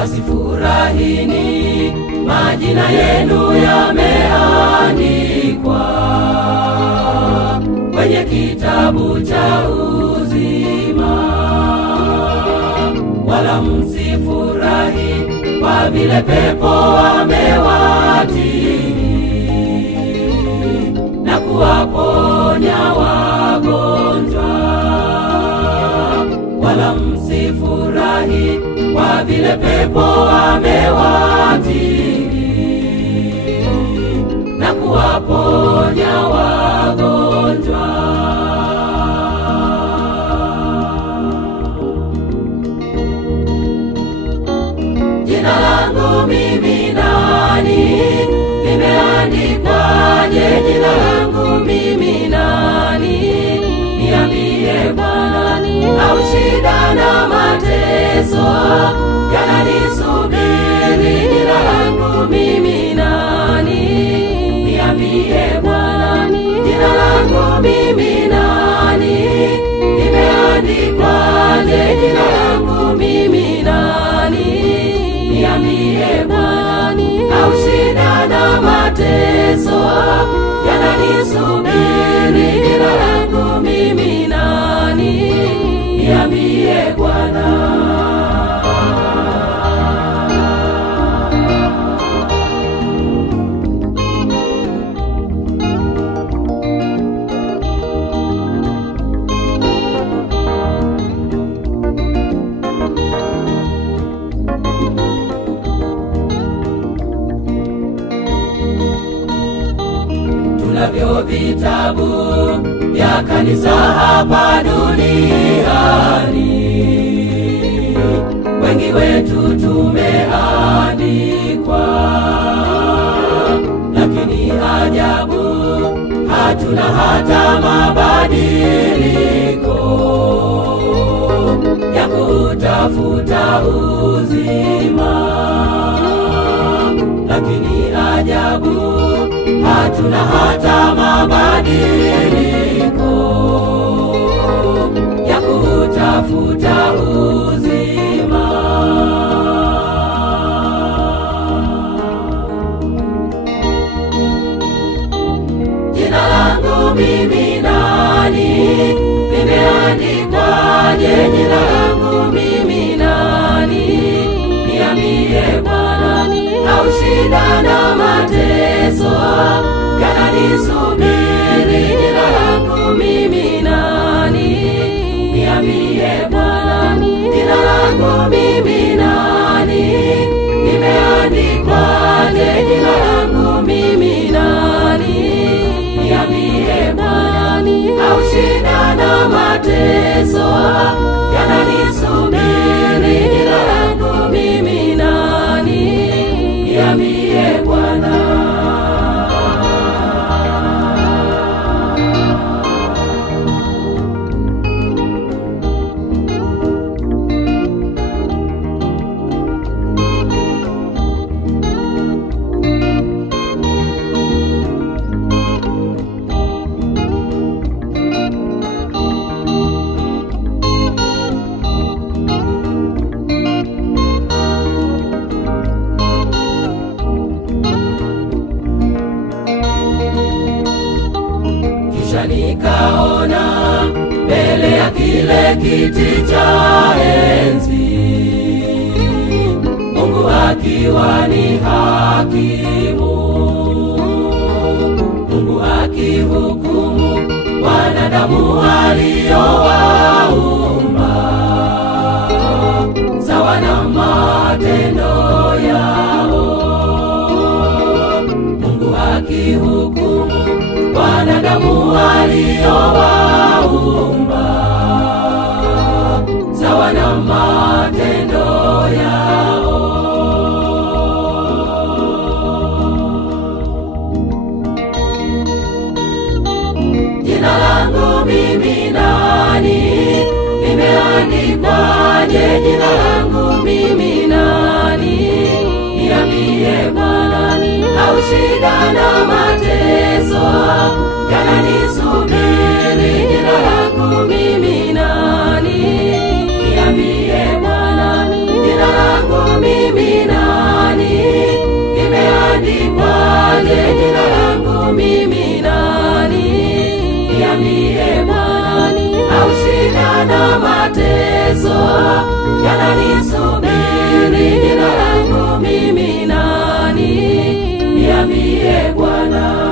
basi furahini, majina yenu yameandikwa kwenye kitabu cha uzima. Wala msifurahi kwa vile pepo wamewatii na kuwaponya wagonjwa. Wala msifurahi kwa vile pepo wamewatii na kuwaponya wagonjwa. Jina langu mimi nani? Limeandikwaje jina langu mimi nani? Niambie Bwana, au shida na mateso yananisubiri? Jina langu mimi nani? Niambie Bwana, jina langu mimi nani? Limeandikwaje jina langu mimi nani? Niambie Bwana, au shida na mateso yananisubiri? Jina langu mimi nani? Niambie Bwana. Tunavyo vitabu vya kanisa hapa duniani, wengi wetu tumeandikwa, lakini ajabu hatuna hata mabadiliko ya kutafuta uzima. Lakini ajabu hatuna hata mabadiliko ya kutafuta uzima. Jina langu mimi nani? Limeandikwaje jina langu mimi nani? Niambie Bwana, au shida na mateso yananisubiri? Jina langu mimi nani? Niambie Bwana, jina langu mimi nani? Limeandikwaje jina langu mimi nani? Niambie Bwana, au shida na mateso yananisubiri? Jina langu mimi nani? Niambie Bwana. Nikaona mbele ya kile kiti cha enzi, Mungu akiwa ni hakimu, Mungu akihukumu wanadamu aliowaumba sawa na matendo yao. Mungu akihukumu wanadamu aliowaumba sawa na matendo yao. Jina langu mimi nani? Limeandikwaje jina langu mimi nani? Niambie Bwana, au shida na mateso yananisubiri? Jina langu mimi nani? Niambie Bwana, jina langu mimi mateso yananisubiri, jina langu mimi nani? Niambie Bwana.